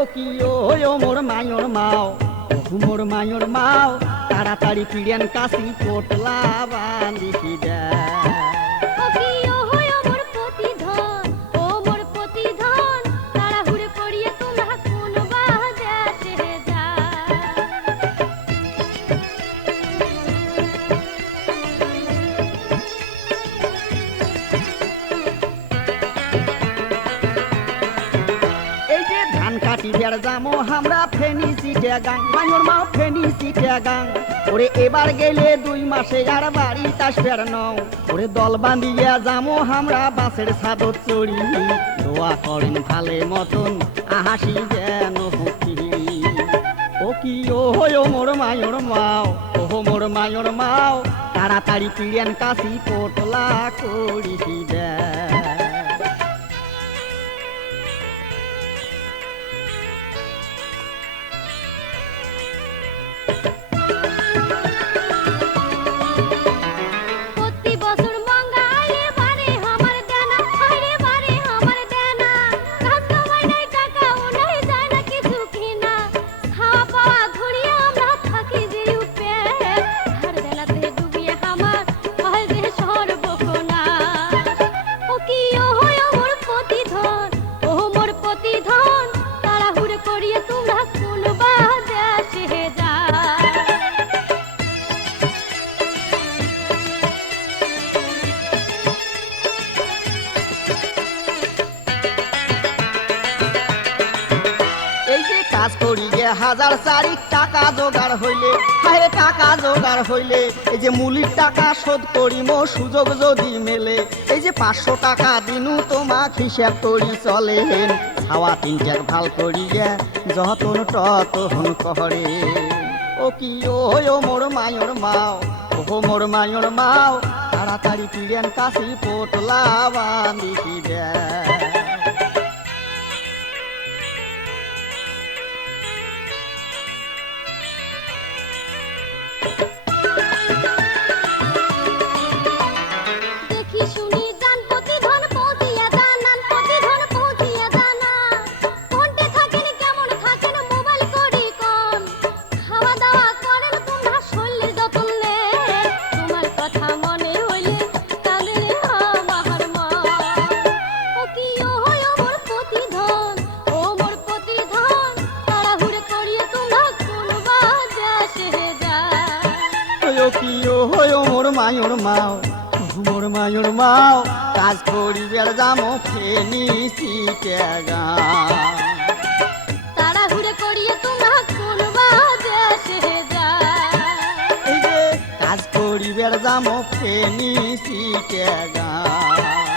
ও কি ও মোর মায়র মাও মোর মায়র মাও তাড়াতাড়ি পিড়েন কাশি পোটলা বাঁধিছি দে যামো আমরা ফেনি সিটে গাং মায়র মাও ফেনি সিটে গাং ওরে এবার গেলে 2 মাসে আর বাড়ি আসবের নও ওরে দল বাঁধিয়া যামো আমরা বাসের ছাদত চড়ি দোয়া করেন ভালে মতন হাসি যেন হুকি ও কি ও মোর মায়র মাও মোর মায়র মাও তাড়াতাড়ি পিড়েন কাশি পোটলা করিছি দে কাজ করি গে 1000 টাকা জোগাড় হইলে হায় টাকা জোগাড় হইলে এই যে মূলির টাকা শোধ করিম সুযোগ যদি মেলে এই যে 500 টাকা দিনু তোমাক হিসাব করি চলেন খাওয়া 3 ভাল করিয়া যতন ততন কহরে ও কি ও মোর মায়র মাও মোর মায়র মাও তাড়াতাড়ি পিড়েন কাশি পোটলা বাঁধিছি দে মোর মায়র মাও মোর মায়র মাও কাজ করিবার যামো ফেনি সিটে গাং তাড়াহুড়ো করিয়ে তোমরা কোনবা দেশে যায় এই যে কাজ করিবার যামো ফেনি সিটে গাং